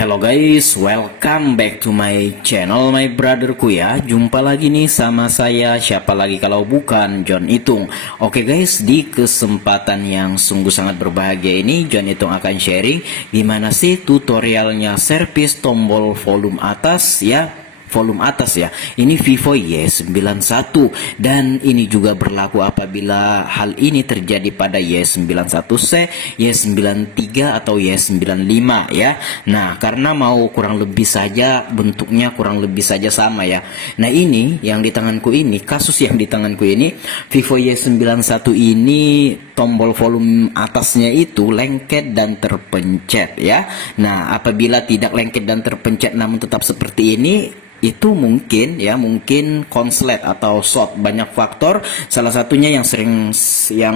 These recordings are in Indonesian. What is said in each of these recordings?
Hello guys, welcome back to my channel, my brotherku ya. Jumpa lagi nih sama saya, siapa lagi kalau bukan John Itung. Oke guys, di kesempatan yang sungguh sangat berbahagia ini, John Itung akan sharing gimana sih tutorialnya servis tombol volume atas ya. Volume atas ya, ini Vivo Y91 dan ini juga berlaku apabila hal ini terjadi pada Y91C, Y93 atau Y95 ya. Nah, karena mau kurang lebih saja bentuknya kurang lebih saja sama ya. Nah, ini yang di tanganku ini, kasus yang di tanganku ini Vivo Y91 ini tombol volume atasnya itu lengket dan terpencet ya. Nah, apabila tidak lengket dan terpencet namun tetap seperti ini, itu mungkin konslet atau short, banyak faktor. Salah satunya yang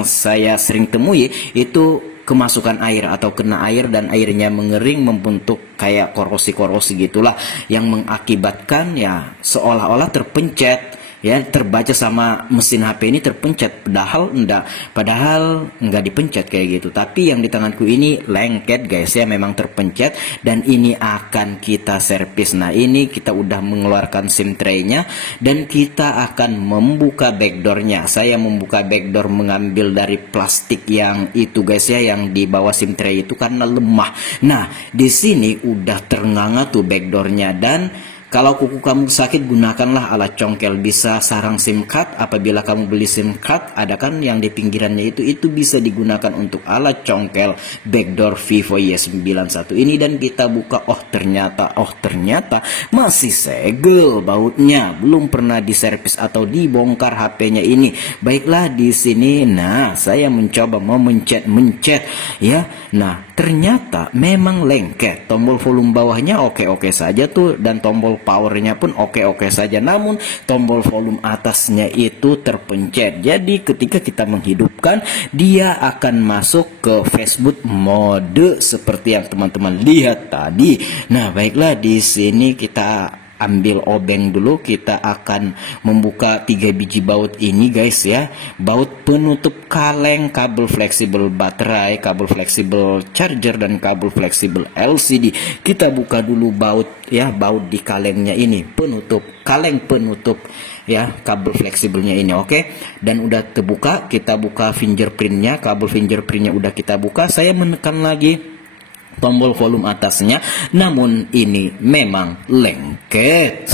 saya sering temui itu kemasukan air atau kena air dan airnya mengering membentuk kayak korosi-korosi gitulah yang mengakibatkan ya seolah-olah terpencet ya, terbaca sama mesin HP ini terpencet padahal enggak dipencet kayak gitu. Tapi yang di tanganku ini lengket guys ya, memang terpencet dan ini akan kita servis. Nah, ini kita udah mengeluarkan SIM tray-nya dan kita akan membuka backdoor-nya. Saya membuka backdoor mengambil dari plastik yang itu guys ya, yang di bawah SIM tray itu karena lemah. Nah, di sini udah ternganga tuh backdoor-nya. Dan kalau kuku kamu sakit, gunakanlah alat congkel, bisa sarang SIM card. Apabila kamu beli SIM card, ada kan yang di pinggirannya itu bisa digunakan untuk alat congkel backdoor Vivo Y91 ini. Dan kita buka, oh ternyata masih segel bautnya, belum pernah diservis atau dibongkar HP-nya ini. Baiklah, di sini nah saya mencoba memencet ya. Nah, ternyata memang lengket. Tombol volume bawahnya oke-oke saja tuh, dan tombol powernya pun oke-oke saja, namun tombol volume atasnya itu terpencet. Jadi ketika kita menghidupkan, dia akan masuk ke Facebook mode seperti yang teman-teman lihat tadi. Nah, baiklah, di sini kita ambil obeng dulu. Kita akan membuka 3 biji baut ini guys ya. Baut penutup kaleng, kabel fleksibel baterai, kabel fleksibel charger, dan kabel fleksibel LCD. Kita buka dulu baut ya, baut di kalengnya ini, penutup kaleng penutup ya, kabel fleksibelnya ini oke. Dan udah terbuka, kita buka fingerprintnya, kabel fingerprintnya udah kita buka. Saya menekan lagi tombol volume atasnya, namun ini memang lengket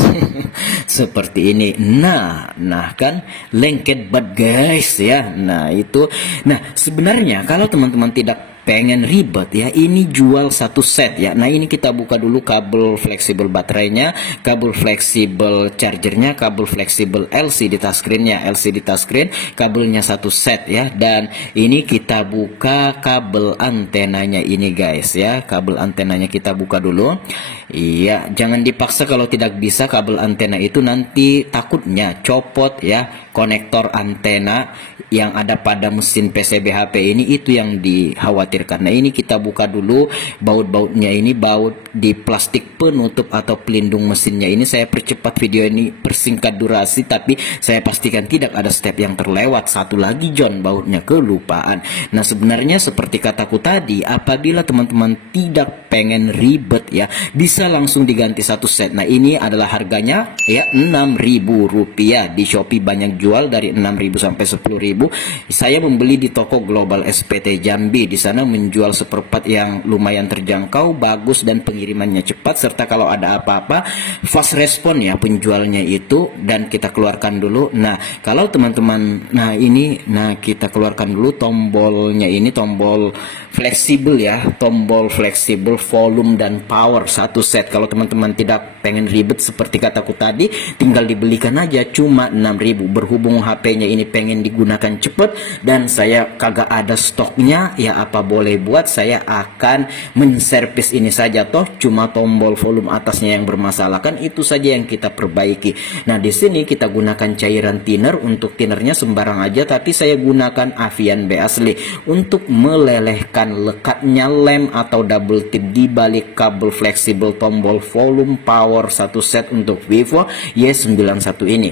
seperti ini. Nah kan lengket banget guys ya. Nah itu, nah sebenarnya kalau teman-teman tidak pengen ribet ya, ini jual satu set ya. Nah, ini kita buka dulu kabel fleksibel baterainya, kabel fleksibel chargernya, kabel fleksibel LCD touchscreennya, LCD touchscreen kabelnya satu set ya. Dan ini kita buka kabel antenanya ini guys ya, kabel antenanya kita buka dulu. Iya, jangan dipaksa kalau tidak bisa kabel antena itu, nanti takutnya copot ya. Konektor antena yang ada pada mesin PCB HP ini itu yang dikhawatirkan. Nah, ini kita buka dulu baut-bautnya ini, baut di plastik penutup atau pelindung mesinnya ini. Saya percepat video ini, persingkat durasi, tapi saya pastikan tidak ada step yang terlewat. Satu lagi John, bautnya kelupaan. Nah, sebenarnya seperti kataku tadi, apabila teman-teman tidak pengen ribet ya, bisa langsung diganti satu set. Nah, ini adalah harganya ya Rp6.000 di Shopee, banyak jual dari 6.000 sampai 10.000. Saya membeli di toko Global SPT Jambi. Di sana menjual seperempat yang lumayan terjangkau, bagus, dan pengirimannya cepat, serta kalau ada apa-apa fast respon ya penjualnya itu. Dan kita keluarkan dulu. Nah, kalau teman-teman, nah ini, nah kita keluarkan dulu tombolnya ini, tombol fleksibel ya, tombol fleksibel volume dan power satu set. Kalau teman-teman tidak pengen ribet seperti kataku tadi, tinggal dibelikan aja, cuma 6.000. Berhubung HP-nya ini pengen digunakan cepet dan saya kagak ada stoknya, ya apa boleh buat, saya akan menservis ini saja, toh cuma tombol volume atasnya yang bermasalah, kan itu saja yang kita perbaiki. Nah, di sini kita gunakan cairan thinner. Untuk thinnernya sembarang aja, tapi saya gunakan Avian B asli untuk melelehkan lekatnya lem atau double tip di balik kabel fleksibel tombol volume power satu set untuk Vivo Y91 ini.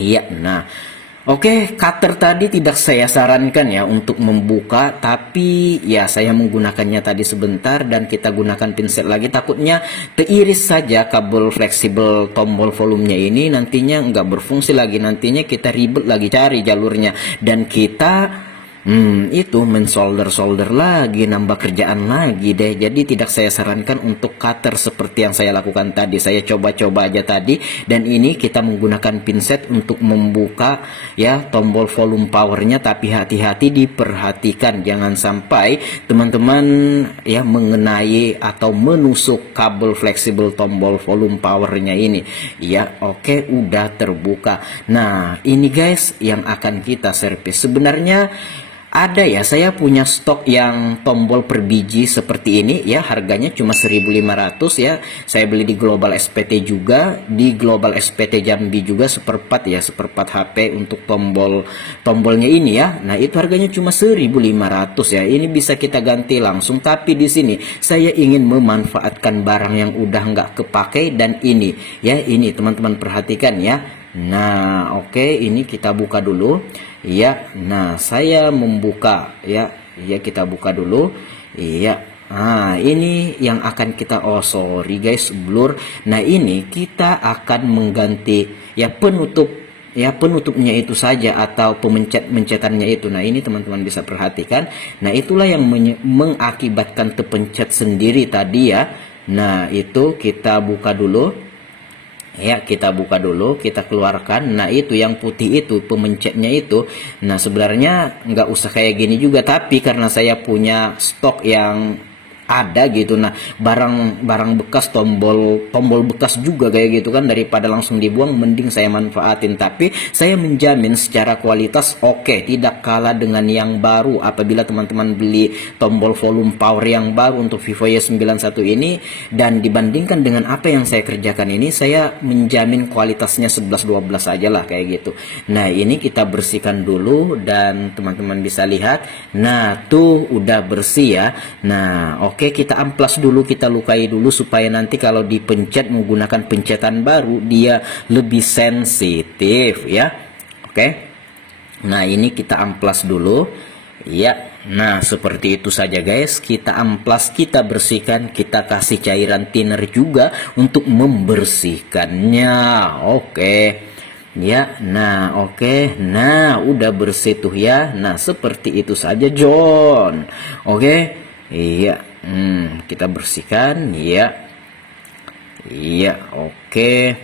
Iya, nah Oke, cutter tadi tidak saya sarankan ya untuk membuka, tapi ya saya menggunakannya tadi sebentar dan kita gunakan pinset lagi, takutnya teiris saja kabel fleksibel tombol volumenya ini, nantinya nggak berfungsi lagi, nantinya kita ribet lagi cari jalurnya dan kita itu mensolder-solder lagi, nambah kerjaan lagi deh. Jadi tidak saya sarankan untuk cutter seperti yang saya lakukan tadi. Saya coba-coba aja tadi, dan ini kita menggunakan pinset untuk membuka ya tombol volume powernya, tapi hati-hati diperhatikan jangan sampai teman-teman ya mengenai atau menusuk kabel fleksibel tombol volume powernya ini. Ya, oke, udah terbuka. Nah, ini guys yang akan kita servis. Sebenarnya ada ya, saya punya stok yang tombol per biji seperti ini ya, harganya cuma 1.500 ya. Saya beli di Global SPT juga, di Global SPT Jambi juga seperempat ya, seperempat HP untuk tombolnya ini ya. Nah, itu harganya cuma 1.500 ya. Ini bisa kita ganti langsung, tapi di sini saya ingin memanfaatkan barang yang udah nggak kepake, dan ini ya, ini teman-teman perhatikan ya. Nah, oke, ini kita buka dulu. Ya, nah saya membuka ya, ya kita buka dulu. Iya, nah ini yang akan kita, oh sorry guys, blur. Nah ini kita akan mengganti ya penutup, ya penutupnya itu saja atau pemencet-mencetannya itu. Nah ini teman-teman bisa perhatikan. Nah itulah yang mengakibatkan terpencet sendiri tadi ya. Nah itu kita buka dulu. Ya, kita buka dulu, kita keluarkan. Nah itu yang putih itu pemencetnya itu. Nah sebenarnya nggak usah kayak gini juga, tapi karena saya punya stok yang ada gitu, nah barang bekas, tombol bekas juga kayak gitu kan, daripada langsung dibuang mending saya manfaatin. Tapi saya menjamin secara kualitas oke, tidak kalah dengan yang baru. Apabila teman-teman beli tombol volume power yang baru untuk Vivo Y91 ini dan dibandingkan dengan apa yang saya kerjakan ini, saya menjamin kualitasnya 11-12 aja lah kayak gitu. Nah ini kita bersihkan dulu dan teman-teman bisa lihat. Nah tuh udah bersih ya. Nah oke, kita amplas dulu, kita lukai dulu supaya nanti kalau dipencet menggunakan pencetan baru dia lebih sensitif ya. Oke. Nah, ini kita amplas dulu. Ya. Nah, seperti itu saja guys. Kita amplas, kita bersihkan, kita kasih cairan thinner juga untuk membersihkannya. Oke. Ya, nah oke. Nah, udah bersih tuh ya. Nah, seperti itu saja John. Oke. Iya. Kita bersihkan ya. Iya, oke.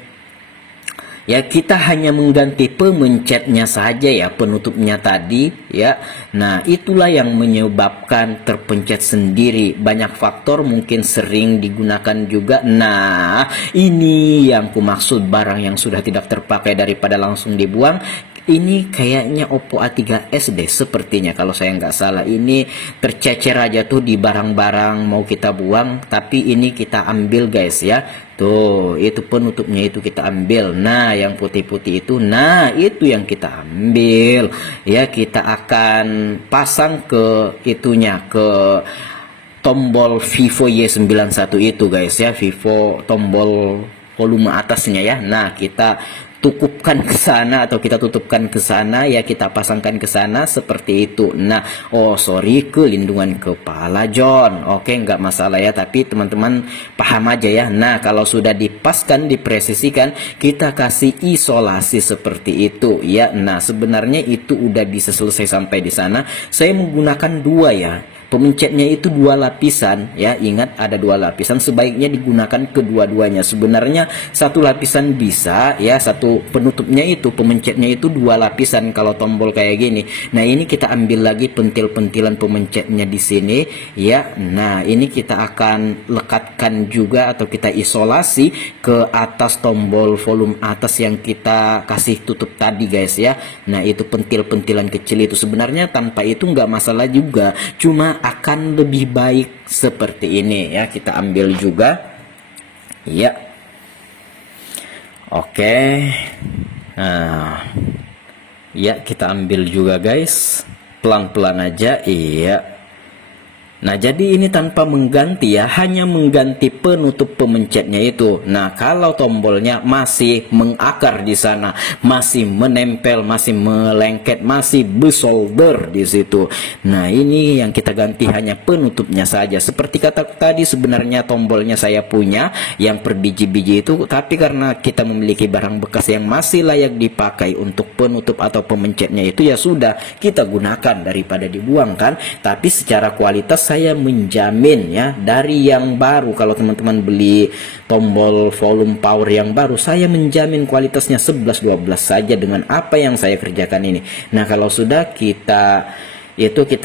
Ya, kita hanya mengganti pemencetnya saja ya, penutupnya tadi ya. Nah, itulah yang menyebabkan terpencet sendiri. Banyak faktor, mungkin sering digunakan juga. Nah, ini yang kumaksud, barang yang sudah tidak terpakai daripada langsung dibuang. Ini kayaknya Oppo A3s deh sepertinya, kalau saya nggak salah. Ini tercecer aja tuh di barang-barang mau kita buang, tapi ini kita ambil guys ya. Tuh, itu penutupnya itu kita ambil. Nah, yang putih-putih itu, nah itu yang kita ambil. Ya, kita akan pasang ke itunya, ke tombol Vivo Y91 itu guys ya. Vivo tombol volume atasnya ya. Nah, kita tukupkan ke sana atau kita tutupkan ke sana ya, kita pasangkan ke sana seperti itu. Nah, oh sorry, kelindungan kepala John. Oke, nggak masalah ya, tapi teman-teman paham aja ya. Nah, kalau sudah dipaskan, dipresisikan, kita kasih isolasi seperti itu ya. Nah, sebenarnya itu udah bisa selesai sampai di sana. Saya menggunakan dua ya. Pemencetnya itu 2 lapisan ya, ingat ada 2 lapisan, sebaiknya digunakan kedua-duanya. Sebenarnya 1 lapisan bisa ya, satu penutupnya itu, pemencetnya itu 2 lapisan kalau tombol kayak gini. Nah ini kita ambil lagi pentil-pentilan pemencetnya di sini ya. Nah ini kita akan lekatkan juga atau kita isolasi ke atas tombol volume atas yang kita kasih tutup tadi guys ya. Nah itu pentil-pentilan kecil itu, sebenarnya tanpa itu nggak masalah juga, cuma akan lebih baik seperti ini ya. Kita ambil juga ya. Oke. Nah ya, kita ambil juga guys, pelan-pelan aja. Iya. Nah, jadi ini tanpa mengganti ya, hanya mengganti penutup pemencetnya itu. Nah, kalau tombolnya masih mengakar di sana, masih menempel, masih melengket, masih bersolder di situ. Nah, ini yang kita ganti hanya penutupnya saja. Seperti kataku tadi, sebenarnya tombolnya saya punya yang per biji-biji itu, tapi karena kita memiliki barang bekas yang masih layak dipakai untuk penutup atau pemencetnya itu, ya sudah kita gunakan daripada dibuang kan. Tapi secara kualitas saya menjamin ya, dari yang baru, kalau teman-teman beli tombol volume power yang baru, saya menjamin kualitasnya 11-12 saja dengan apa yang saya kerjakan ini. Nah, kalau sudah kita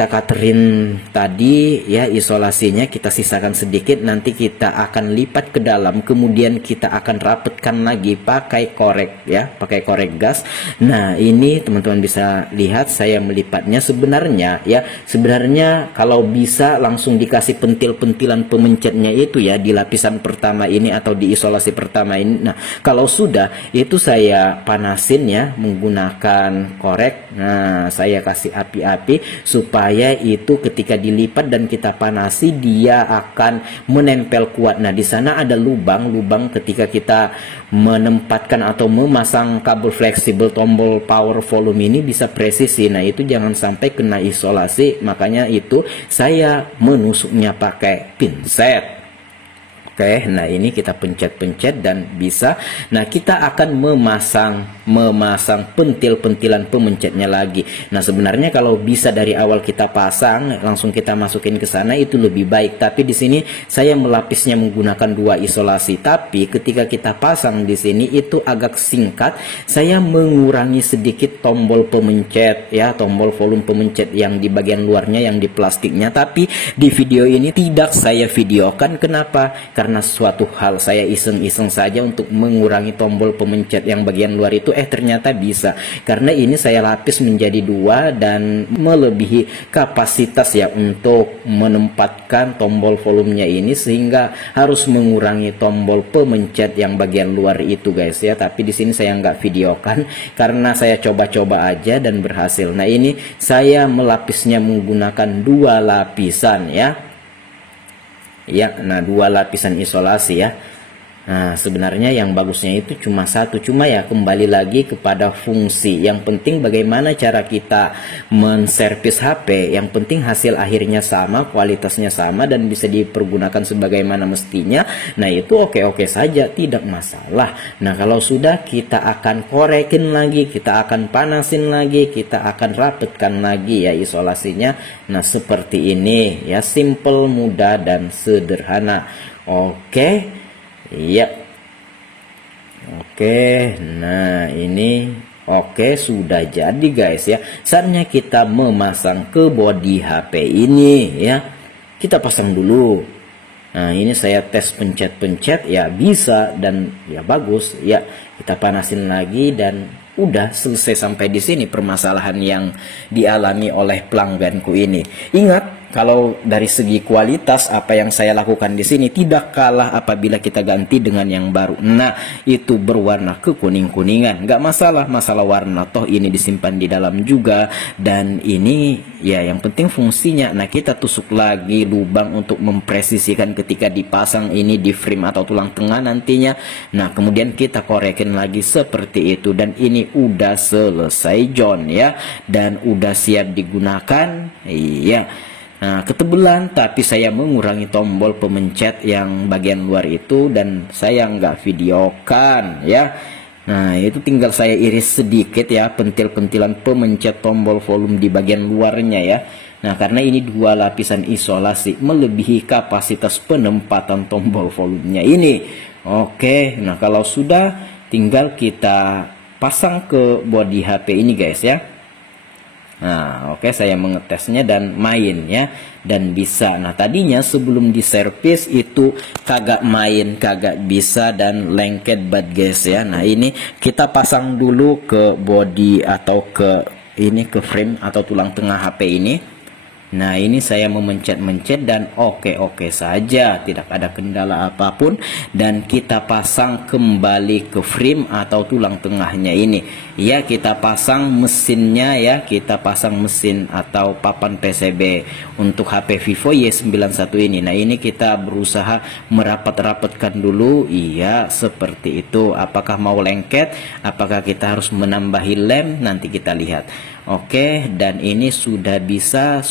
katerin tadi ya, isolasinya kita sisakan sedikit, nanti kita akan lipat ke dalam, kemudian kita akan rapetkan lagi pakai korek ya, pakai korek gas. Nah, ini teman-teman bisa lihat saya melipatnya. Sebenarnya kalau bisa langsung dikasih pentil-pentilan pemencetnya itu ya, di lapisan pertama ini atau di isolasi pertama ini. Nah, kalau sudah itu saya panasin ya menggunakan korek. Nah, saya kasih api-api supaya itu ketika dilipat dan kita panasi dia akan menempel kuat. Nah, di sana ada lubang-lubang ketika kita menempatkan atau memasang kabel fleksibel tombol power volume ini bisa presisi. Nah, itu jangan sampai kena isolasi, makanya itu saya menusuknya pakai pinset. Oke, nah ini kita pencet-pencet dan bisa. Nah, kita akan memasang pentil-pentilan pemencetnya lagi. Nah, sebenarnya kalau bisa dari awal kita pasang, langsung kita masukin ke sana itu lebih baik. Tapi di sini saya melapisnya menggunakan 2 isolasi. Tapi ketika kita pasang di sini itu agak singkat. Saya mengurangi sedikit tombol pemencet ya, tombol volume pemencet yang di bagian luarnya, yang di plastiknya. Tapi di video ini tidak saya videokan. Kenapa? Karena suatu hal saya iseng-iseng saja untuk mengurangi tombol pemencet yang bagian luar itu, ternyata bisa. Karena ini saya lapis menjadi 2 dan melebihi kapasitas ya untuk menempatkan tombol volumenya ini, sehingga harus mengurangi tombol pemencet yang bagian luar itu guys ya. Tapi di sini saya nggak videokan karena saya coba-coba aja dan berhasil. Nah, ini saya melapisnya menggunakan 2 lapisan ya. Ya, nah 2 lapisan isolasi ya. Nah, sebenarnya yang bagusnya itu cuma 1, cuma ya kembali lagi kepada fungsi. Yang penting bagaimana cara kita menservis HP, yang penting hasil akhirnya sama, kualitasnya sama dan bisa dipergunakan sebagaimana mestinya. Nah, itu oke-oke saja, tidak masalah. Nah, kalau sudah kita akan korekin lagi, kita akan panasin lagi, kita akan rapetkan lagi ya isolasinya. Nah, seperti ini ya, simple, mudah dan sederhana. Oke. Iya. Oke, nah ini oke, sudah jadi guys ya. Saatnya kita memasang ke bodi HP ini ya. Kita pasang dulu. Nah, ini saya tes pencet-pencet ya, bisa dan ya bagus ya. Kita panasin lagi dan udah selesai. Sampai di sini permasalahan yang dialami oleh pelangganku ini. Ingat, kalau dari segi kualitas apa yang saya lakukan di sini tidak kalah apabila kita ganti dengan yang baru. Nah, itu berwarna kekuning-kuningan, nggak masalah, masalah warna, toh ini disimpan di dalam juga. Dan ini ya yang penting fungsinya. Nah, kita tusuk lagi lubang untuk mempresisikan ketika dipasang ini di frame atau tulang tengah nantinya. Nah, kemudian kita korekin lagi seperti itu. Dan ini udah selesai John ya, dan udah siap digunakan. Iya. Nah, ketebelan, tapi saya mengurangi tombol pemencet yang bagian luar itu dan saya nggak videokan ya. Nah, itu tinggal saya iris sedikit ya pentil-pentilan pemencet tombol volume di bagian luarnya ya. Nah, karena ini 2 lapisan isolasi melebihi kapasitas penempatan tombol volumenya ini. Oke, nah kalau sudah tinggal kita pasang ke bodi HP ini guys ya. Nah, oke, saya mengetesnya dan main ya, dan bisa. Nah, tadinya sebelum diservis itu kagak main, kagak bisa dan lengket banget guys ya. Nah, ini kita pasang dulu ke body atau ke ini, ke frame atau tulang tengah HP ini. Nah, ini saya memencet-mencet dan oke-oke saja, tidak ada kendala apapun, dan kita pasang kembali ke frame atau tulang tengahnya ini. Ya, kita pasang mesinnya ya, kita pasang mesin atau papan PCB untuk HP Vivo Y91 ini. Nah, ini kita berusaha merapat-rapatkan dulu. Iya, seperti itu. Apakah mau lengket? Apakah kita harus menambahi lem? Nanti kita lihat. Oke, dan ini sudah bisa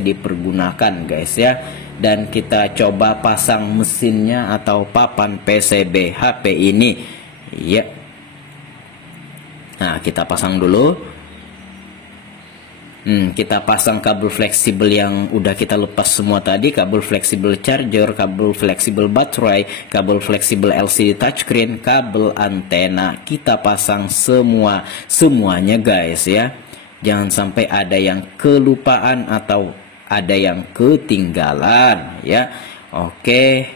dipergunakan guys ya. Dan kita coba pasang mesinnya atau papan PCB HP ini. Ya. Nah, kita pasang dulu. Kita pasang kabel fleksibel yang udah kita lepas semua tadi, kabel fleksibel charger, kabel fleksibel baterai, kabel fleksibel LCD touchscreen, kabel antena. Kita pasang semuanya guys ya. Jangan sampai ada yang kelupaan atau ada yang ketinggalan ya. Oke,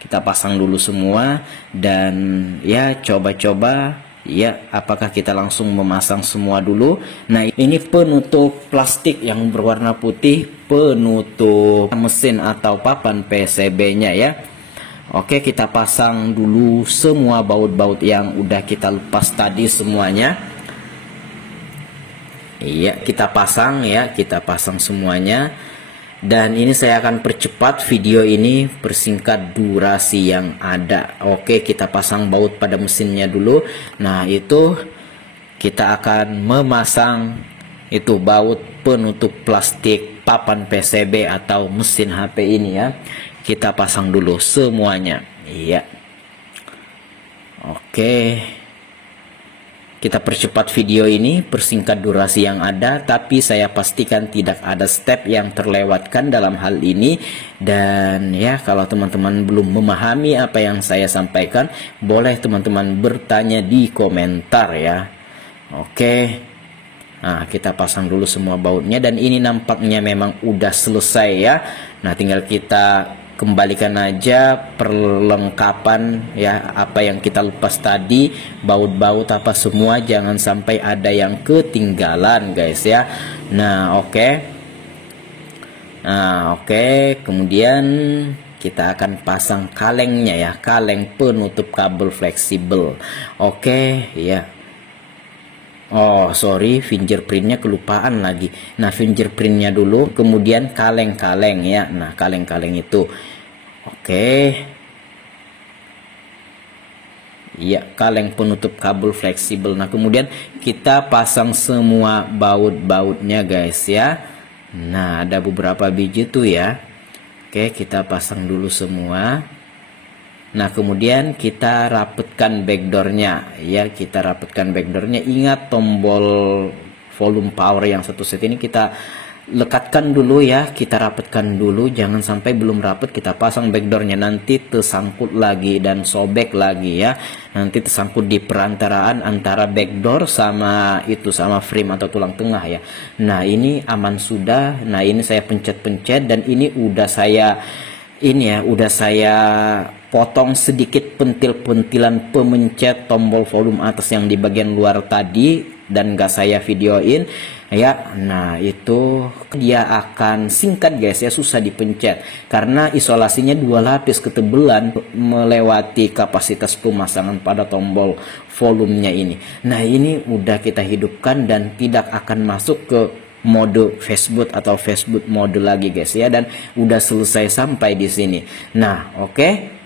kita pasang dulu semua dan ya coba-coba ya, apakah kita langsung memasang semua dulu. Nah, ini penutup plastik yang berwarna putih, penutup mesin atau papan PCB-nya ya. Oke, kita pasang dulu semua baut-baut yang udah kita lepas tadi semuanya. Iya, kita pasang ya, kita pasang semuanya. Dan ini saya akan percepat video ini, persingkat durasi yang ada. Oke, kita pasang baut pada mesinnya dulu. Nah, itu kita akan memasang itu baut penutup plastik papan PCB atau mesin HP ini ya. Kita pasang dulu semuanya. Iya. Oke. Kita percepat video ini, persingkat durasi yang ada, tapi saya pastikan tidak ada step yang terlewatkan dalam hal ini. Dan ya, kalau teman-teman belum memahami apa yang saya sampaikan, boleh teman-teman bertanya di komentar ya. Oke. Nah, kita pasang dulu semua bautnya dan ini nampaknya memang udah selesai ya. Nah, tinggal kita kembalikan aja perlengkapan ya, apa yang kita lepas tadi, baut-baut apa semua, jangan sampai ada yang ketinggalan guys ya. Nah, oke. Nah, oke, kemudian kita akan pasang kalengnya ya, kaleng penutup kabel fleksibel. Oke ya. Oh sorry, fingerprintnya kelupaan lagi. Nah, fingerprintnya dulu, kemudian kaleng-kaleng ya. Nah, kaleng-kaleng itu. Oke. Ya, kaleng penutup kabel fleksibel. Nah, kemudian kita pasang semua baut-bautnya guys ya. Nah, ada beberapa biji tuh ya. Oke, kita pasang dulu semua. Nah, kemudian kita rapetkan backdoornya ya, kita rapetkan backdoornya. Ingat tombol volume power yang satu set ini kita lekatkan dulu ya, kita rapetkan dulu, jangan sampai belum rapet kita pasang backdoornya, nanti tersangkut lagi dan sobek lagi ya, nanti tersangkut di perantaraan antara backdoor sama itu, sama frame atau tulang tengah ya. Nah, ini aman sudah. Nah, ini saya pencet-pencet dan ini udah saya potong sedikit pentil-pentilan pemencet tombol volume atas yang di bagian luar tadi dan gak saya videoin ya. Nah, itu dia akan singkat guys ya, susah dipencet karena isolasinya 2 lapis ketebalan melewati kapasitas pemasangan pada tombol volumenya ini. Nah, ini udah kita hidupkan dan tidak akan masuk ke mode Facebook atau Facebook mode lagi guys ya, dan udah selesai sampai di sini. Nah, oke,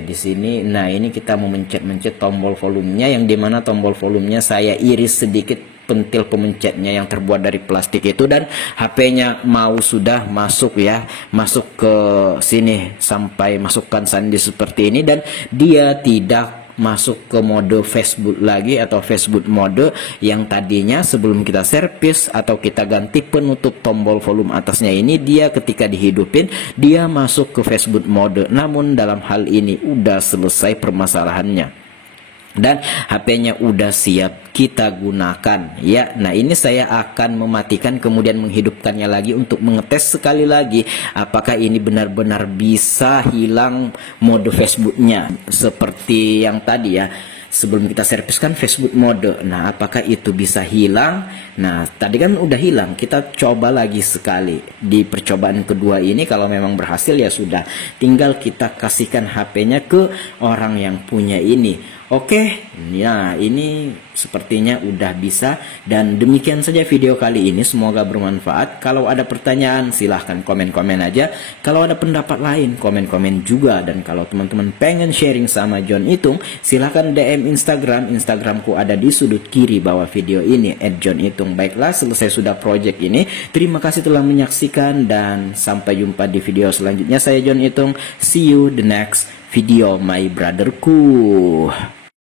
di sini. Nah, ini kita mau mencet tombol volumenya, yang dimana tombol volumenya saya iris sedikit pentil pemencetnya yang terbuat dari plastik itu, dan HP-nya mau sudah masuk ya, masuk ke sini sampai masukkan sandi seperti ini, dan dia tidak masuk ke mode Facebook lagi atau Facebook mode yang tadinya sebelum kita servis atau kita ganti penutup tombol volume atasnya ini, dia ketika dihidupin dia masuk ke Facebook mode. Namun dalam hal ini udah selesai permasalahannya dan HP-nya udah siap kita gunakan ya. Nah, ini saya akan mematikan kemudian menghidupkannya lagi untuk mengetes sekali lagi apakah ini benar-benar bisa hilang mode Facebooknya seperti yang tadi ya. sebelum kita servis kan Facebook mode. Nah, apakah itu bisa hilang? Nah, tadi kan udah hilang, kita coba lagi sekali. Di percobaan kedua ini kalau memang berhasil ya sudah, tinggal kita kasihkan HP-nya ke orang yang punya ini. Oke, nah ini sepertinya udah bisa. Dan demikian saja video kali ini, semoga bermanfaat. Kalau ada pertanyaan silahkan komen-komen aja. Kalau ada pendapat lain komen-komen juga. Dan kalau teman-teman pengen sharing sama John Itung, silahkan DM Instagramku ada di sudut kiri bawah video ini @JohnItung. Baiklah, selesai sudah project ini. Terima kasih telah menyaksikan dan sampai jumpa di video selanjutnya. Saya John Itung, see you the next video my brotherku.